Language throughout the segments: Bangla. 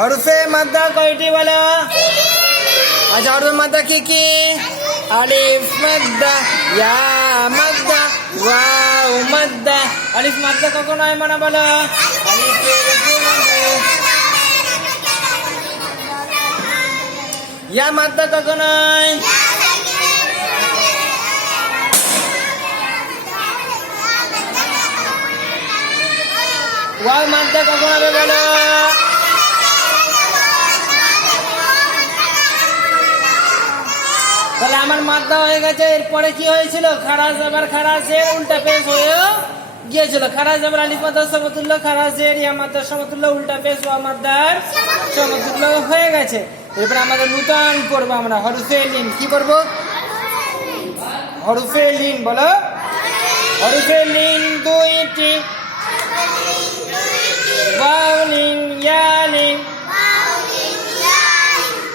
হরফে মাদ্দা কয়টি বলো? আচ্ছা, হরফে মাদ্দা কি কি? আলিফ মাদ্দা, ইয়া মাদ্দা, ওয়াও মাদ্দা। আলিফ মাদ্দা কখন হয় মানে বলো? আলিফের পূর্বে। ইয়া মাদ্দা কখন হয়? ওয়াও মাদ্দা কখন হবে বলো? তাহলে আমার মাদ্দা হয়ে গেছে। এরপরে কি হয়েছিল? খারাজ আবার খারাজের উল্টা পেশ হয়েও গিয়েছিল। খারাজ আবার আলিফ মাদ্দার সমতুল্য, খারাজের ইয়া মাদ্দার সমতুল্য, উল্টা পেশ ওয়া মাদ্দার সমতুল্য হয়ে গেছে। এরপরে আমাদের নূতন পড়বো আমরা হরফে লিন। কি করবো? হরফে লিন বলো। হরফে লিন দুইটি, ওয়াও লিন, ইয়া লিন।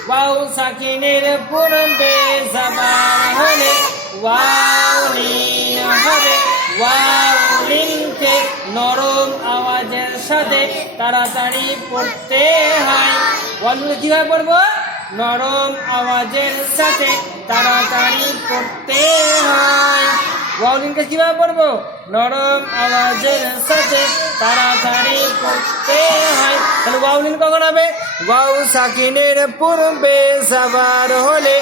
ওয়াও সাকিনের পূর্বে জবর হলে ওয়াও লিন হবে। ওয়াও লিনকে নরম আওয়াজের সাথে তাড়াতাড়ি পড়তে হয়। ওয়াও লিনকে কিভাবে পড়বো? নরম আওয়াজের সাথে তাড়াতাড়ি পড়তে হয়। ওয়াও লিনকে কিভাবে পড়বো? নরম আওয়াজের সাথে তাড়াতাড়ি পড়তে হয়। তাহলে ওয়াও লিন কখন হবে? ওয়াও সাকিনের পূর্বে জবর হলে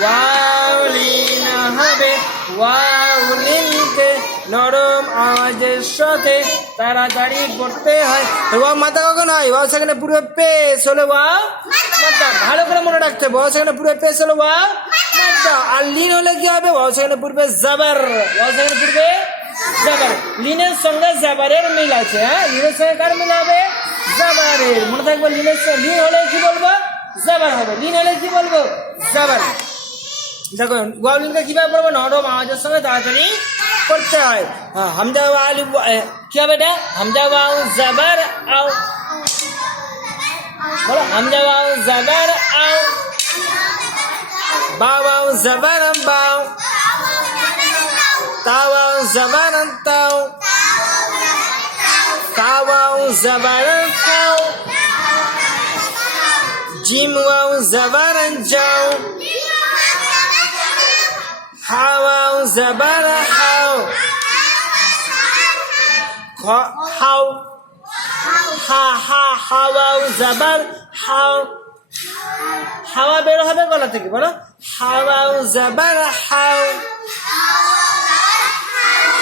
ওয়াও লিন হবে। ওয়াও লিনকে নরম আওয়াজের সাথে তাড়াতাড়ি পড়তে হয়। ওয়াও মাদ্দা কখন হয়? ওয়াও সাকিনের পূর্বে পেশ হলে ওয়াও মাদ্দা। ভালো করে মনে রাখতে হবে। ওয়াও সাকিনের পূর্বে পেশ হলে ওয়াও মাদ্দা। আর লিন হলে কি হবে? ওয়াও সাকিনের পূর্বে জবর। ওয়াও সাকিনের পূর্বে জবর। লিনের সঙ্গে জবরের মিল আছে। হ্যাঁ, লিনের সঙ্গে কার মিল হবে? জবরের। মনে থাকবে, লিনের সঙ্গে লিন হলে কি বলবো? জবর হবে। লিন হলে কি বলবো? জবর। দেখো ওয়াও লিনকে কিভাবে পড়বো? নরম আওয়াজের সঙ্গে তাড়াতাড়ি পড়তে হয়। হ্যাঁ, হামজা ওয়া আলিফ কি হবে এটা? হামজা ওয়াও জবর আও বলো। হামজা ওয়াও জবর আও, বা ওয়াও জবর বাও, তা ওয়াও জবর তাও, তা ওয়াও জবর খাও, জিম ওয়াও জবর যাও, হা ওয়াও জবর হাও, হাও, হা হা হা ওয়াও জবর হাও। হাওয়া বের হবে গলা থেকে বলো। হাওয়াও জবর হাও,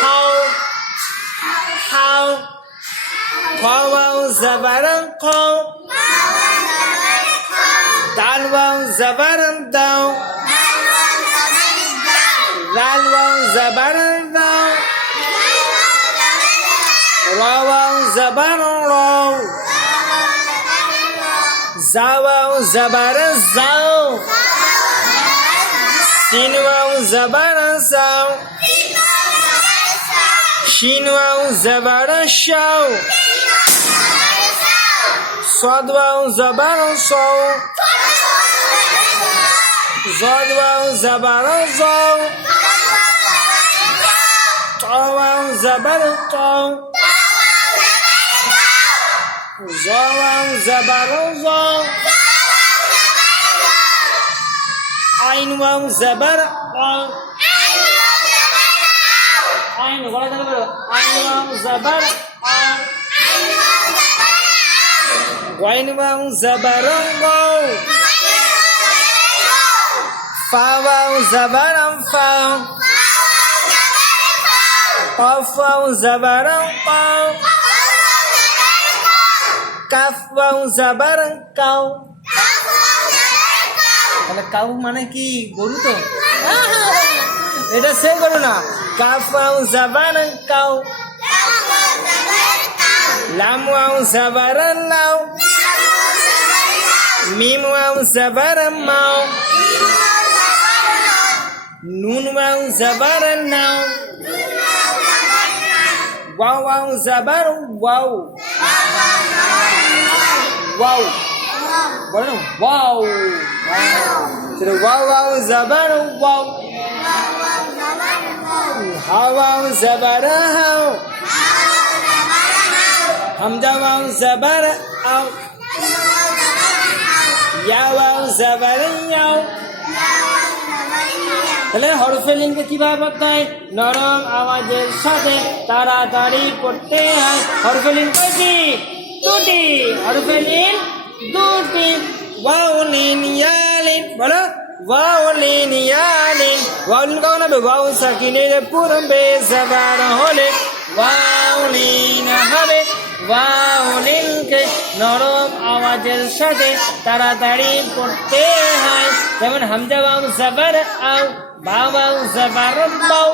হাও, হাও। খাওয়াও জবর খাও, দাল ওয়াও জবর দাও, লাল ওয়াও জবর দাও, রা ওয়াও জবর রাও, জা ওয়াও জবর যাও, সিন ওয়াও জবর সাও, শিন ওয়াও জবর শাও, صاد واو زبر صو، زاد واو زبر زو، طا واو زبر طو، زا واو زبر زو، عين واو زبر عو، عين ولا تقبل، عين واو زبر عو، وين واو زبر واو، فا واو زبر فاو، قاف واو زبر قاو، কাফ ওয়াও জবর কাউ। তাহলে কাউ মানে কি? গরু তো। এটা সে গরু না। কাফ ওয়াও জবর কাউ, লাম ওয়াও জবর লাউ, মিম ওয়াও জবর মাও, নুন ওয়াও জবর নাও, ওয়াও ওয়াও জবর ওয়াও, ওয়াও বলো ওয়াও। ওয়াও ওয়াও জবর ওয়াও, হা ওয়াও জবর হাও, হামজা ওয়াও জবর আও, তাহলে হরফে লিনকে কিভাবে পড়তে হয়? নরম আওয়াজের সাথে তাড়াতাড়ি পড়তে হয়। হরফে লিন কয়টি? দুটি। হরফে লিন দুটি। ওয়াও লিন ইয়া লিন, বলো ওয়াও লিন ইয়া লিন। ওয়াও লিন কখন হবে? ওয়াও সাকিনের পূর্বে জবর হলে ওয়াও লিন হবে। ওয়াও লিনকে নরম আওয়াজের সাথে তাড়াতাড়ি পড়তে হয়। যেমন হামজা ওয়াও জবর আও, বা ওয়াও জবর বাও,